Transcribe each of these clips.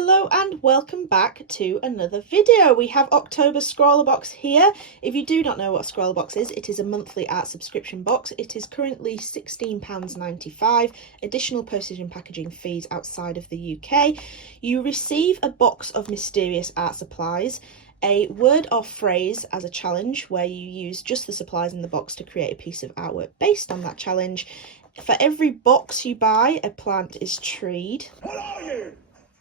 Hello and welcome back to another video. We have October ScrawlrBox here. If you do not know what a ScrawlrBox is, it is a monthly art subscription box. It is currently £16.95, additional postage and packaging fees outside of the UK. You receive a box of mysterious art supplies, a word or phrase as a challenge where you use just the supplies in the box to create a piece of artwork based on that challenge. For every box you buy, a plant is treed. What are you?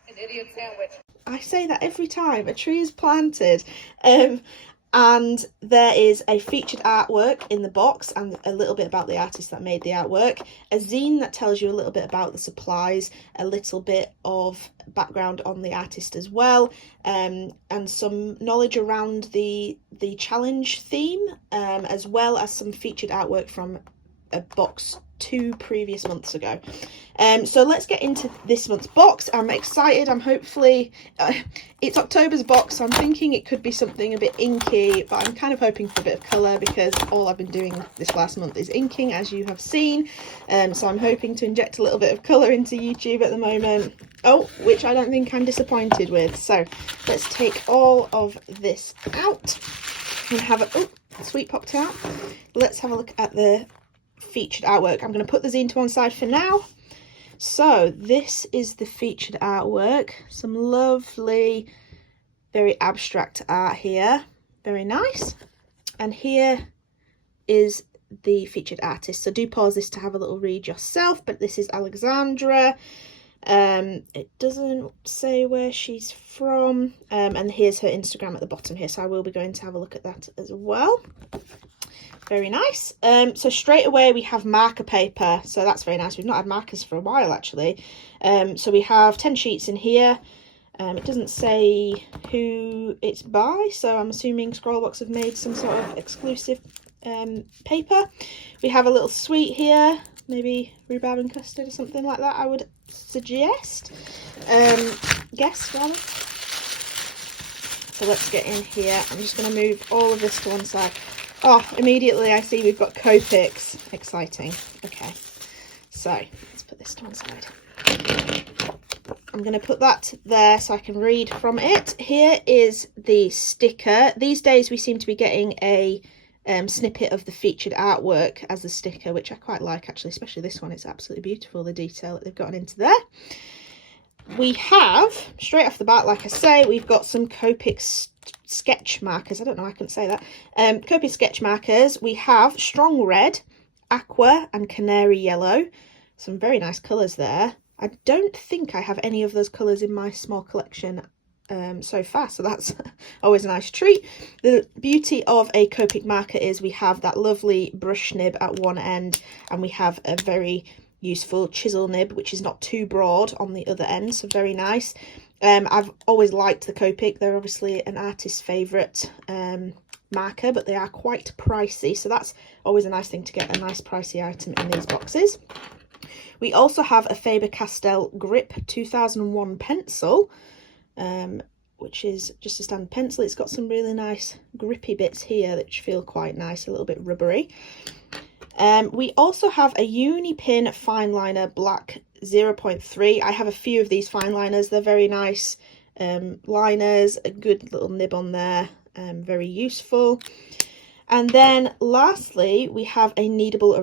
An idiot sandwich. I say that every time. A tree is planted. And there is a featured artwork in the box and a little bit about the artist that made the artwork. A zine that tells you a little bit about the supplies, a little bit of background on the artist as well, and some knowledge around the challenge theme, as well as some featured artwork from a box 2 previous months ago. So let's get into this month's box. I'm excited. I'm hopefully it's October's box, so I'm thinking it could be something a bit inky, but I'm kind of hoping for a bit of colour because all I've been doing this last month is inking, as you have seen. So I'm hoping to inject a little bit of colour into YouTube at the moment, which I don't think I'm disappointed with. So let's take all of this out and have a sweet popped out. Let's have a look at the featured artwork. I'm going to put the zine to one side for now. So this is the featured artwork. Some lovely, very abstract art here. Very nice. And here is the featured artist. So do pause this to have a little read yourself, but this is Alexandra. It doesn't say where she's from, and here's her Instagram at the bottom here, so I will be going to have a look at that as well. Very nice. So straight away we have marker paper, so that's very nice. We've not had markers for a while actually. So we have 10 sheets in here. It doesn't say who it's by, so I'm assuming ScrawlrBox have made some sort of exclusive paper. We have a little sweet here, maybe rhubarb and custard or something like that, I would suggest. Guess rather. So let's get in here. I'm just going to move all of this to one side. Immediately I see we've got Copics. Exciting. Okay, so let's put this to one side. I'm going to put that there so I can read from it. Here is the sticker. These days we seem to be getting a snippet of the featured artwork as the sticker, which I quite like actually, especially this one. It's absolutely beautiful, the detail that they've gotten into there. We have, straight off the bat, like I say, we've got some Copics sketch markers. I don't know, I couldn't say that. Copics sketch markers. We have strong red, aqua and canary yellow. Some very nice colours there. I don't think I have any of those colours in my small collection so far, so that's always a nice treat. The beauty of a Copic marker is we have that lovely brush nib at one end, and we have a very useful chisel nib which is not too broad on the other end, so very nice. I've always liked the Copic. They're obviously an artist's favourite marker, but they are quite pricey, so that's always a nice thing to get a nice pricey item in these boxes. We also have a Faber-Castell Grip 2001 pencil, which is just a standard pencil. It's got some really nice grippy bits here that feel quite nice, a little bit rubbery. We also have a Unipin fine liner black 0.3. I have a few of these fine liners. They're very nice liners, a good little nib on there, very useful. And then lastly, we have a Kneadable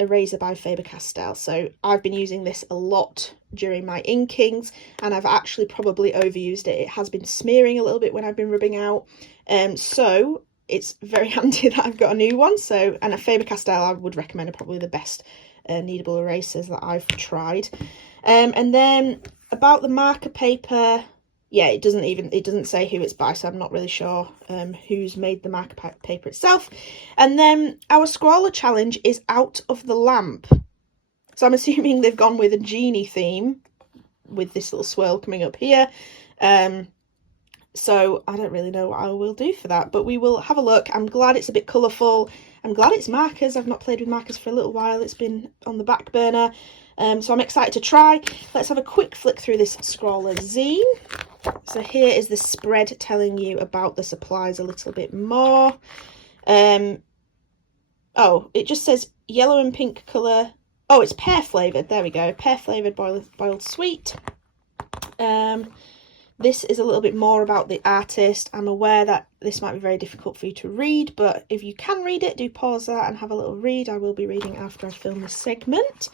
Eraser by Faber-Castell. So I've been using this a lot during my inkings, and I've actually probably overused it. It has been smearing a little bit when I've been rubbing out. So it's very handy that I've got a new one. So, and a Faber-Castell I would recommend, are probably the best kneadable erasers that I've tried. And then about the marker paper, yeah, it doesn't say who it's by, so I'm not really sure who's made the marker paper itself. And then our Scrawlr challenge is Out of the Lamp. So I'm assuming they've gone with a genie theme with this little swirl coming up here. So I don't really know what I will do for that, but we will have a look. I'm glad it's a bit colourful. I'm glad it's markers. I've not played with markers for a little while. It's been on the back burner. So I'm excited to try. Let's have a quick flick through this Scrawlr zine. So here is the spread telling you about the supplies a little bit more. It just says yellow and pink colour. Oh, it's pear flavoured. There we go. Pear flavoured boiled sweet. This is a little bit more about the artist. I'm aware that this might be very difficult for you to read, but if you can read it, do pause that and have a little read. I will be reading after I film this segment.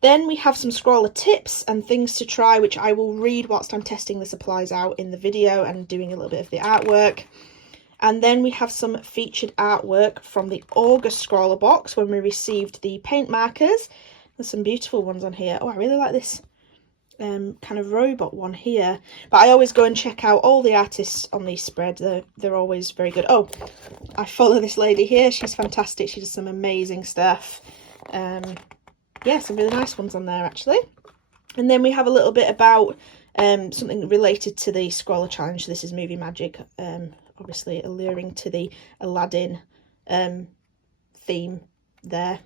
Then we have some Scrawlr tips and things to try, which I will read whilst I'm testing the supplies out in the video and doing a little bit of the artwork. And then we have some featured artwork from the August ScrawlrBox when we received the paint markers. There's some beautiful ones on here. Oh, I really like this kind of robot one here. But I always go and check out all the artists on these spreads. They're always very good. Oh, I follow this lady here. She's fantastic. She does some amazing stuff. Yeah, some really nice ones on there actually. And then we have a little bit about something related to the Scrawlr challenge. This is movie magic, obviously alluring to the Aladdin theme there.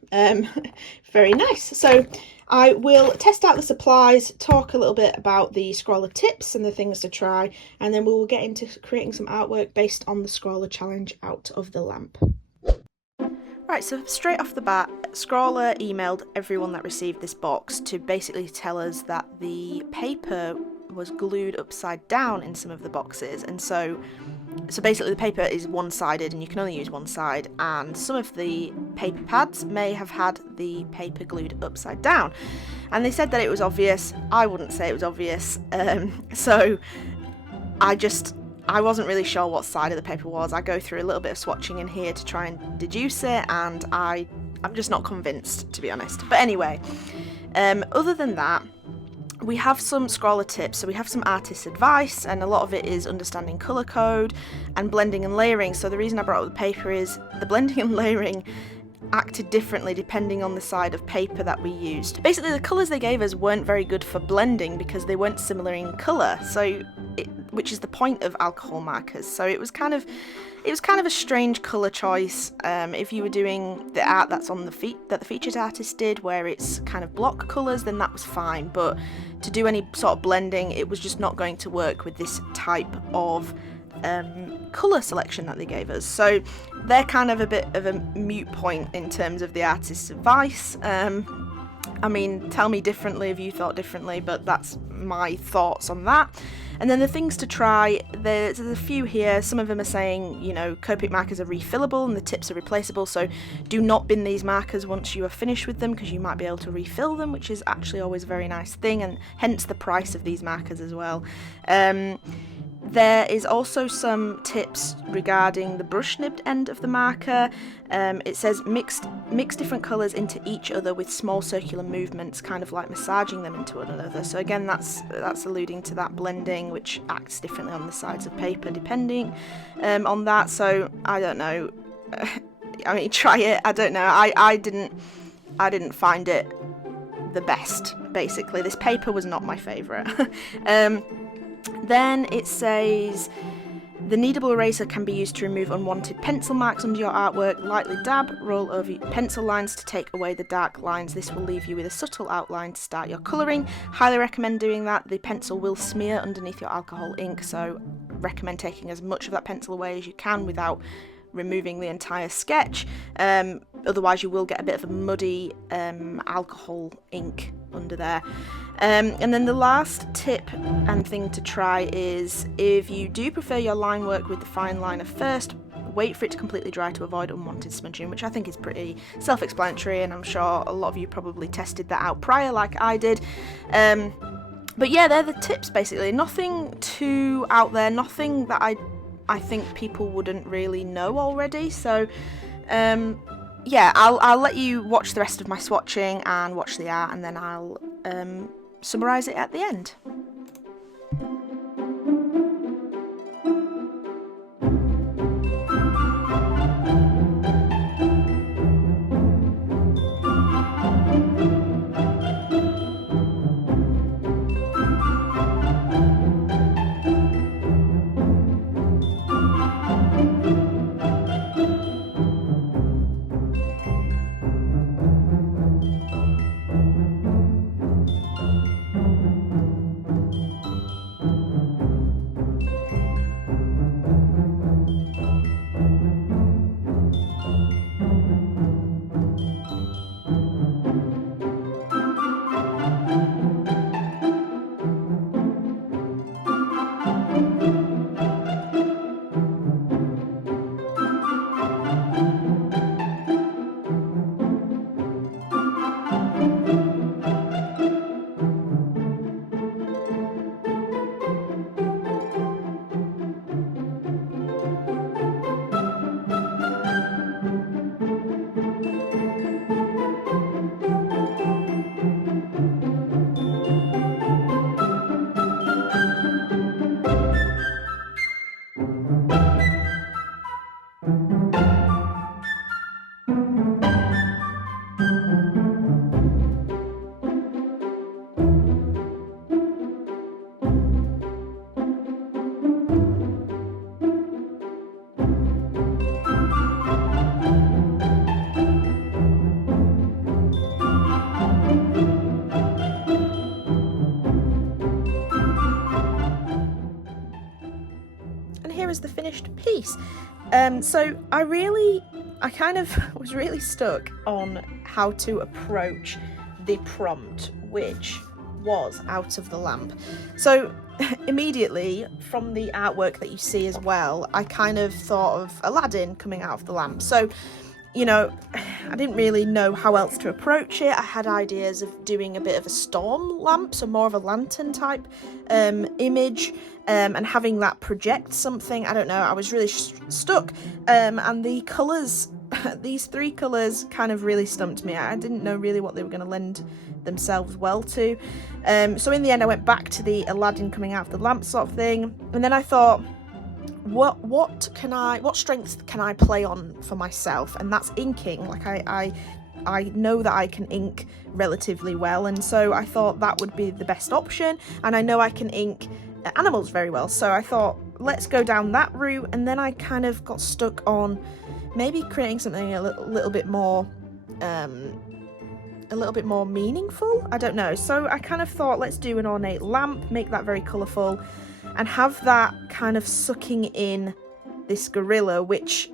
Very nice. So I will test out the supplies, talk a little bit about the Scrawlr tips and the things to try, and then we will get into creating some artwork based on the Scrawlr challenge Out of the Lamp. Right, so straight off the bat, Scrawlr emailed everyone that received this box to basically tell us that the paper was glued upside down in some of the boxes, and so basically the paper is one-sided and you can only use one side, and some of the paper pads may have had the paper glued upside down, and they said that it was obvious. I wouldn't say it was obvious, so I wasn't really sure what side of the paper was. I go through a little bit of swatching in here to try and deduce it, and I'm just not convinced, to be honest. But anyway, other than that, we have some Scrawlr tips. So we have some artist advice, and a lot of it is understanding colour code and blending and layering. So the reason I brought up the paper is the blending and layering acted differently depending on the side of paper that we used. Basically, the colours they gave us weren't very good for blending because they weren't similar in colour, which is the point of alcohol markers. So it was kind of a strange colour choice. If you were doing the art that's on that the featured artist did, where it's kind of block colours, then that was fine. But to do any sort of blending, it was just not going to work with this type of colour selection that they gave us. So they're kind of a bit of a moot point in terms of the artist's advice. I mean, tell me differently if you thought differently, but that's my thoughts on that. And then the things to try, there's a few here. Some of them are saying, you know, Copic markers are refillable and the tips are replaceable, so do not bin these markers once you are finished with them, because you might be able to refill them, which is actually always a very nice thing, and hence the price of these markers as well. There is also some tips regarding the brush nibbed end of the marker. It says mix different colours into each other with small circular movements, kind of like massaging them into one another. So again, that's alluding to that blending, which acts differently on the sides of paper depending on that. So I don't know. I mean, try it. I don't know. I didn't find it the best. Basically, this paper was not my favourite. Then it says the Kneadable Eraser can be used to remove unwanted pencil marks under your artwork. Lightly dab, roll over your pencil lines to take away the dark lines. This will leave you with a subtle outline to start your colouring. Highly recommend doing that. The pencil will smear underneath your alcohol ink, so recommend taking as much of that pencil away as you can without removing the entire sketch. Otherwise you will get a bit of a muddy alcohol ink under there. And then the last tip and thing to try is, if you do prefer your line work with the fine liner first, wait for it to completely dry to avoid unwanted smudging, which I think is pretty self-explanatory, and I'm sure a lot of you probably tested that out prior like I did. But yeah, they're the tips basically. Nothing too out there, nothing that I think people wouldn't really know already. So yeah, I'll let you watch the rest of my swatching and watch the art, and then I'll summarise it at the end. as the finished piece. So I kind of was really stuck on how to approach the prompt, which was out of the lamp. So immediately from the artwork that you see as well, I kind of thought of Aladdin coming out of the lamp. So, you know, I didn't really know how else to approach it. I had ideas of doing a bit of a storm lamp, so more of a lantern type image, and having that project something. I don't know, I was really stuck, and the colours, these three colours kind of really stumped me. I didn't know really what they were going to lend themselves well to. So in the end I went back to the Aladdin coming out of the lamp sort of thing, and then I thought, what strengths can I play on for myself? And that's inking. Like I know that I can ink relatively well, and so I thought that would be the best option, and I know I can ink animals very well, so I thought let's go down that route. And then I kind of got stuck on maybe creating something a little bit more meaningful. I don't know, so I kind of thought let's do an ornate lamp, make that very colourful, and have that kind of sucking in this gorilla, which,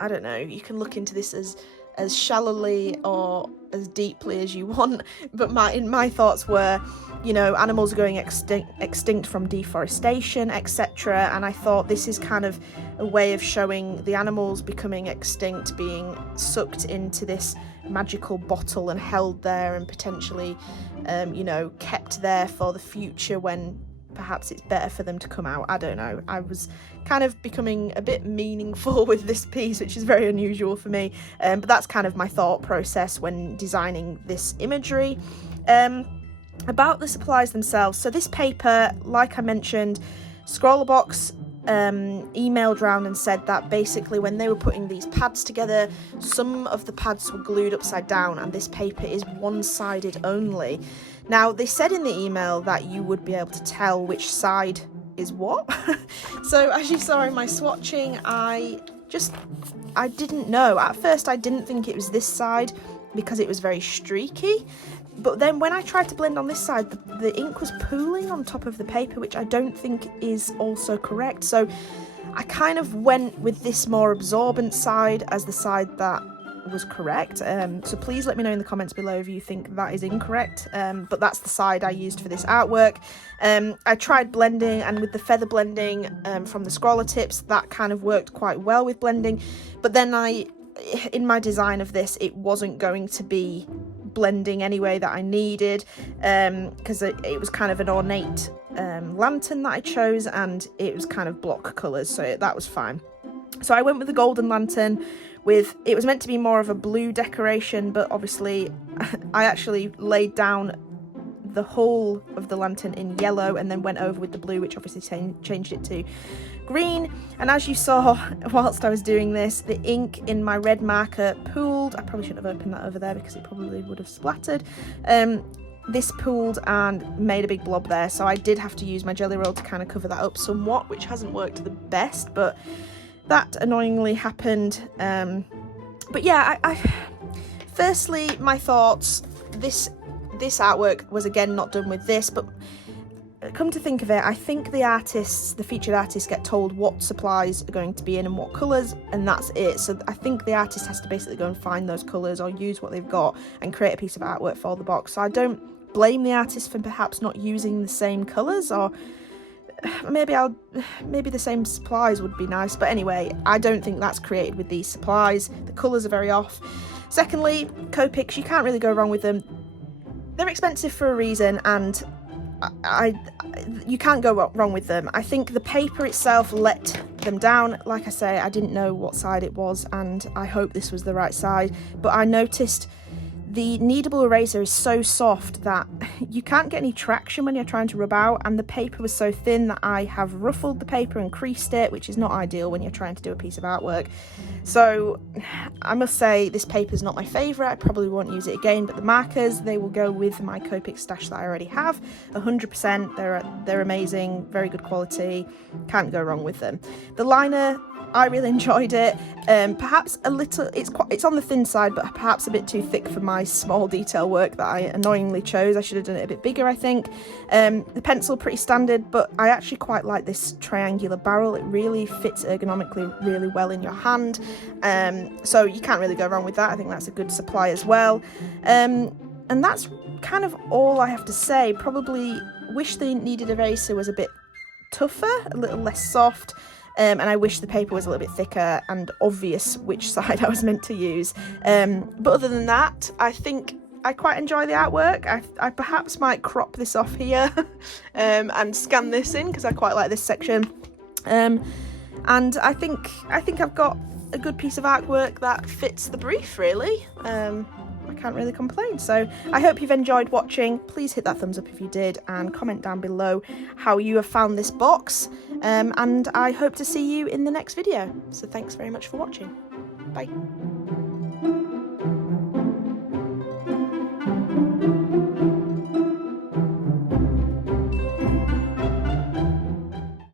I don't know, you can look into this as shallowly or as deeply as you want, but my thoughts were, you know, animals are going extinct from deforestation, etc. And I thought this is kind of a way of showing the animals becoming extinct, being sucked into this magical bottle and held there, and potentially, you know, kept there for the future when perhaps it's better for them to come out. I don't know. I was kind of becoming a bit meaningful with this piece, which is very unusual for me, but that's kind of my thought process when designing this imagery. About the supplies themselves, so this paper, like I mentioned, ScrawlrBox emailed round and said that basically when they were putting these pads together, some of the pads were glued upside down and this paper is one-sided only. Now, they said in the email that you would be able to tell which side is what. So as you saw in my swatching, I didn't know. At first I didn't think it was this side because it was very streaky, but then when I tried to blend on this side, the ink was pooling on top of the paper, which I don't think is also correct. So I kind of went with this more absorbent side as the side that was correct. So please let me know in the comments below if you think that is incorrect, but that's the side I used for this artwork. I tried blending, and with the feather blending from the Scrawlr tips, that kind of worked quite well with blending, but then in my design of this, it wasn't going to be blending anyway that I needed, because it was kind of an ornate lantern that I chose, and it was kind of block colours, so that was fine. So I went with the golden lantern. It was meant to be more of a blue decoration, but obviously I actually laid down the whole of the lantern in yellow and then went over with the blue, which obviously changed it to green. And as you saw whilst I was doing this, the ink in my red marker pooled. I probably shouldn't have opened that over there because it probably would have splattered. This pooled and made a big blob there, so I did have to use my jelly roll to kind of cover that up somewhat, which hasn't worked the best, but that annoyingly happened. But yeah, firstly, my thoughts, this artwork was again not done with this, but come to think of it, I think the featured artists get told what supplies are going to be in and what colours, and that's it. So I think the artist has to basically go and find those colours or use what they've got and create a piece of artwork for the box. So I don't blame the artist for perhaps not using the same colours, or maybe the same supplies would be nice, but anyway, I don't think that's created with these supplies. The colours are very off. Secondly, Copics, you can't really go wrong with them. They're expensive for a reason, and you can't go wrong with them. I think the paper itself let them down. Like I say, I didn't know what side it was, and I hope this was the right side, but I noticed the Kneadable Eraser is so soft that you can't get any traction when you're trying to rub out, and the paper was so thin that I have ruffled the paper and creased it, which is not ideal when you're trying to do a piece of artwork. So I must say this paper is not my favourite. I probably won't use it again, but the markers, they will go with my Copics stash that I already have 100%. They're amazing, very good quality, can't go wrong with them. The liner, I really enjoyed it. Perhaps a little, it's on the thin side, but perhaps a bit too thick for my small detail work that I annoyingly chose. I should have done it a bit bigger, I think. The pencil, pretty standard, but I actually quite like this triangular barrel. It really fits ergonomically really well in your hand. So you can't really go wrong with that. I think that's a good supply as well. And that's kind of all I have to say. Probably wish the Kneaded Eraser was a bit tougher, a little less soft. And I wish the paper was a little bit thicker and obvious which side I was meant to use. But other than that, I think I quite enjoy the artwork. I perhaps might crop this off here and scan this in because I quite like this section. And I think I've got a good piece of artwork that fits the brief, really. I can't really complain. So I hope you've enjoyed watching. Please hit that thumbs up if you did, and comment down below how you have found this box. And I hope to see you in the next video. So thanks very much for watching. Bye.